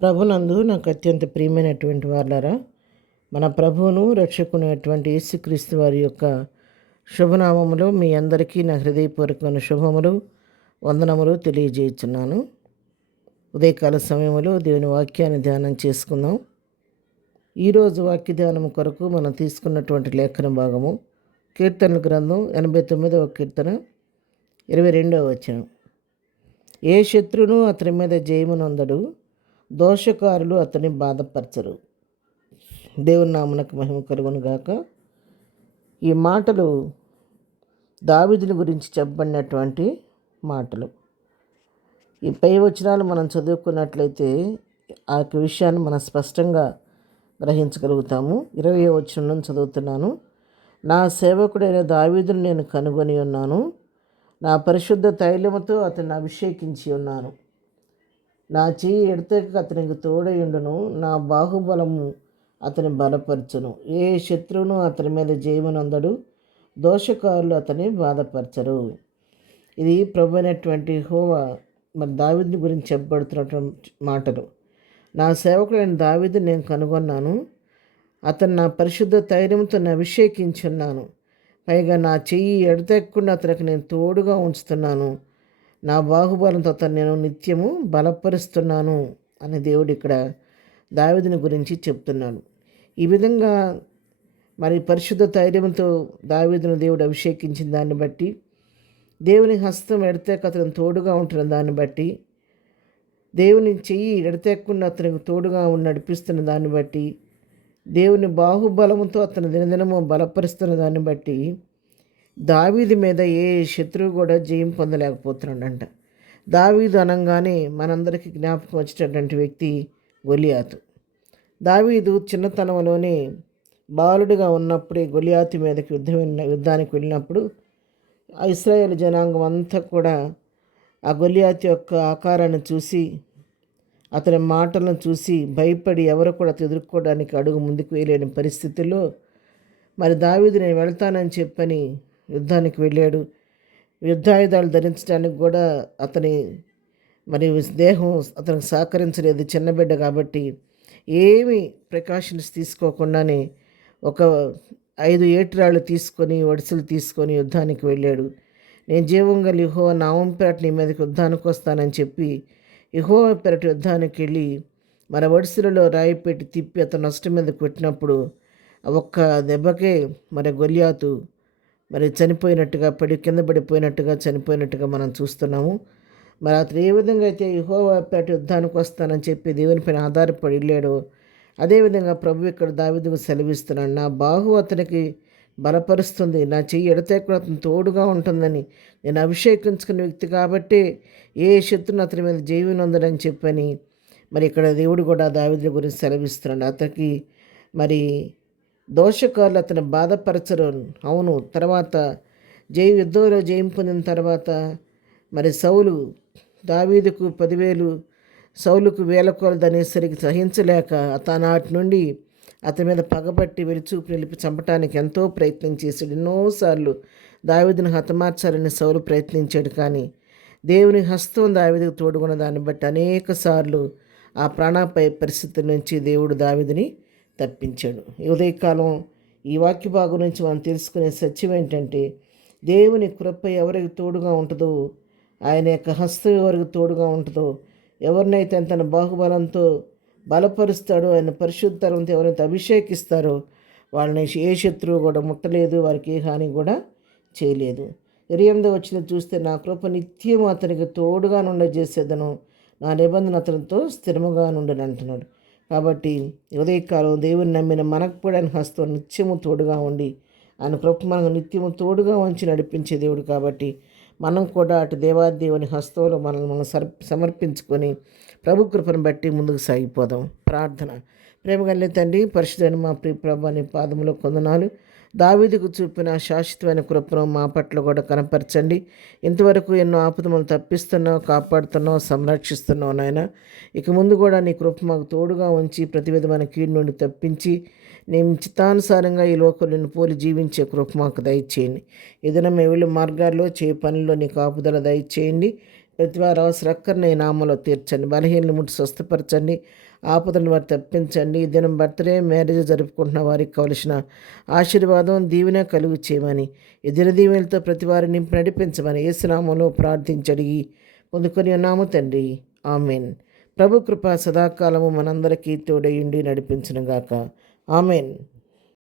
ప్రభునందు నాకు అత్యంత ప్రియమైనటువంటి వాళ్ళరా, మన ప్రభువును రక్షకునైనటువంటి యేసుక్రీస్తు వారి యొక్క శుభనామములో మీ అందరికీ నా హృదయపూర్వకమైన శుభములు, వందనములు తెలియజేయుచున్నాను. ఉదయకాల సమయంలో దేవుని వాక్యాన్ని ధ్యానం చేసుకుందాం. ఈరోజు వాక్య ధ్యానం కొరకు మనం తీసుకున్నటువంటి లేఖన భాగము కీర్తనల గ్రంథం 89వ కీర్తన 22వ వచనం. ఏ శత్రువును అతని మీద జయమునందడు, దోషకారులు అతన్ని బాధపరచరు. దేవుని నామమునకు మహిమ కలుగును గాక. ఈ మాటలు దావీదుని గురించి చెప్పబడినటువంటి మాటలు. ఈ పై వచనాలు మనం చదువుకున్నట్లయితే ఆ యొక్క విషయాన్ని మనం స్పష్టంగా గ్రహించగలుగుతాము. 20వ వచనం నుంచి చదువుతున్నాను. నా సేవకుడైన దావీదును నేను కనుగొని ఉన్నాను, నా పరిశుద్ధ తైలముతో అతన్ని అభిషేకించి ఉన్నాను. నా చెయ్యి ఎడతెగక అతనికి తోడయుండును, నా బాహుబలము అతని బలపరచును. ఏ శత్రువును అతని మీద జయమునందడు, దోషకారులు అతని బాధపరచరు. ఇది ప్రభు అయినటువంటి యెహోవా మరి దావీదుని గురించి చెప్పబడుతున్నటువంటి మాటలు. నా సేవకుడైన దావీదుని నేను కనుగొన్నాను, అతను నా పరిశుద్ధ తైలంతో అభిషేకించున్నాను. పైగా నా చెయ్యి ఎడతెక్కకుండా అతనికి నేను తోడుగా ఉంచుతున్నాను, నా బాహుబలంతో అతను నేను నిత్యము బలపరుస్తున్నాను అని దేవుడు ఇక్కడ దావీదుని గురించి చెప్తున్నాడు. ఈ విధంగా మరి పరిశుద్ధ ధైర్యంతో దావీదును దేవుడు అభిషేకించిన దాన్ని బట్టి, దేవుని హస్తం ఎడతెక్క అతను తోడుగా ఉంటున్న దాన్ని బట్టి, దేవుని చెయ్యి ఎడతెక్కకుండా అతనికి తోడుగా నడిపిస్తున్న దాన్ని బట్టి, దేవుని బాహుబలముతో అతను దినదినము బలపరుస్తున్న దాన్ని బట్టి దావీదు మీద ఏ శత్రువు కూడా జయం పొందలేకపోతున్నాడంట. దావీదు అనగానే మనందరికీ జ్ఞాపకం వచ్చేటటువంటి వ్యక్తి గొలియాతు. దావీదు చిన్నతనంలోనే బాలుడిగా ఉన్నప్పుడే గొలియాతు మీదకి యుద్ధానికి వెళ్ళినప్పుడు ఆ ఇశ్రాయేలు జనాంగం అంతా కూడా ఆ గొలియాతు యొక్క ఆకారాన్ని చూసి, అతని మాటలను చూసి భయపడి ఎవరు కూడా ఎదుర్కోవడానికి అడుగు ముందుకు వేయలేని పరిస్థితుల్లో మరి దావీదు నేను వెళ్తానని చెప్పని యుద్ధానికి వెళ్ళాడు. యుద్ధాయుధాలు ధరించడానికి కూడా అతని మరి దేహం అతనికి సహకరించలేదు, చిన్న బిడ్డ కాబట్టి. ఏమి ప్రికాషన్స్ తీసుకోకుండానే ఒక 5 ఏటురాళ్ళు తీసుకొని ఒడిసెలు తీసుకొని యుద్ధానికి వెళ్ళాడు. నేను జీవంగా యెహోవా నామం పేరట నీ మీదకి యుద్ధానికి వస్తానని చెప్పి యెహోవా పేరట యుద్ధానికి వెళ్ళి మరి ఒడిసెలలో రాయి పెట్టి తిప్పి అతను నష్టం మీద కొట్టినప్పుడు ఒక్క దెబ్బకే మరి గొలియాతు మరి చనిపోయినట్టుగా కింద పడిపోయినట్టుగా చనిపోయినట్టుగా మనం చూస్తున్నాము. మరి అతను ఏ విధంగా అయితే యెహోవా పేరట యుద్ధానికి వస్తానని చెప్పి దేవునిపైన ఆధారపడి వెళ్ళాడో, అదేవిధంగా ప్రభు ఇక్కడ దావీదుకు సెలవిస్తున్నాడు. నా బాహు అతనికి బలపరుస్తుంది, నా చెయ్యి ఎడతెక్కకుండా అతను తోడుగా ఉంటుందని, నేను అభిషేకించుకున్న వ్యక్తి కాబట్టి ఏ శత్రుని అతని మీద జయమునందడని చెప్పని మరి ఇక్కడ దేవుడు కూడా దావీదు గురించి సెలవిస్తున్నాడు. అతనికి మరి దోషకారులు అతను బాధపరచరు. అవును, తర్వాత యుద్ధంలో జయం పొందిన తర్వాత మరి సౌలు దావీదుకు 10,000, సౌలుకు 1,000 కొలది అనేసరికి సహించలేక నాటి నుండి అతని మీద పగబట్టి వెలిచూపు నిలిపి చంపడానికి ఎంతో ప్రయత్నం చేశాడు. ఎన్నోసార్లు దావీదును హతమార్చాలని సౌలు ప్రయత్నించాడు, కానీ దేవుని హస్తం దావీదుకు తోడుకున్న దాన్ని బట్టి అనేక సార్లు ఆ ప్రాణాపాయ పరిస్థితి నుంచి దేవుడు దావీదుని తప్పించాడు. ఈ ఉదయకాలం ఈ వాక్య భాగం నుంచి మనం తెలుసుకునే సత్యం ఏంటంటే, దేవుని కృప ఎవరికి తోడుగా ఉంటుందో, ఆయన యొక్క హస్తం ఎవరికి తోడుగా ఉంటుందో, ఎవరినైతే తన బాహుబలంతో బలపరుస్తాడో, ఆయన పరిశుద్ధంతో ఎవరైతే అభిషేకిస్తారో వాళ్ళని ఏ శత్రువు కూడా ముట్టలేదు, వారికి ఏ హాని కూడా చేయలేదు. 28వ వచనం చూస్తే, నా కృప నిత్యం అతనికి తోడుగా చేసేదను, నా నిబంధన అతనితో స్థిరముగా నుండని అంటున్నాడు. కాబట్టి ఉదయకాలం దేవుని నమ్మిన మనకు కూడా ఆయన హస్తం నిత్యము తోడుగా ఉండి, ఆయన కృప మనకు నిత్యము తోడుగా ఉంచి నడిపించే దేవుడు. కాబట్టి మనం కూడా అటు దేవాదేవుని హస్తంలో మనం సమర్పించుకొని ప్రభు కృపను బట్టి ముందుకు సాగిపోదాం. ప్రార్థన. ప్రేమగల తండ్రి, పరిశుద్ధైన మా ప్రియ ప్రభు నీ పాదములో కొందనాలు. దావీదుకు చూపిన శాశ్వతమైన కృపను మా పట్ల కూడా కనపరచండి. ఇంతవరకు ఎన్నో ఆపదములు తప్పిస్తున్నావు, కాపాడుతున్నావు, సంరక్షిస్తున్నావు నాయన. ఇక ముందు కూడా నీ కృప మాకు తోడుగా ఉంచి ప్రతి విధమైన కీడు నుండి తప్పించి నేను చిత్తానుసారంగా ఈ లోకంలో పోలి జీవించే కృప మాకు దయచేయండి. ఏదైనా మేము వెళ్ళే మార్గాల్లో పనుల్లో నీ కాపుదల దయచేయండి. ప్రతి వారి అవసర అక్కర్ని నామలో తీర్చండి. బలహీనలు ముట్టి స్వస్థపరచండి. ఆపదలను వారు తప్పించండి. ఈ దినం బర్త్డే మ్యారేజ్ జరుపుకుంటున్న వారికి కావలసిన ఆశీర్వాదం దీవెన కలుగు చేయమని, ఈ దినదీవెనలతో ప్రతి వారిని నింపి నడిపించమని యేసునామంలో ప్రార్థించడిగి పొందుకొని ఉన్నాము తండ్రి. ఆమెన్. ప్రభు కృప సదాకాలము మనందరికీ తోడయుండి నడిపించునుగాక. ఆమెన్.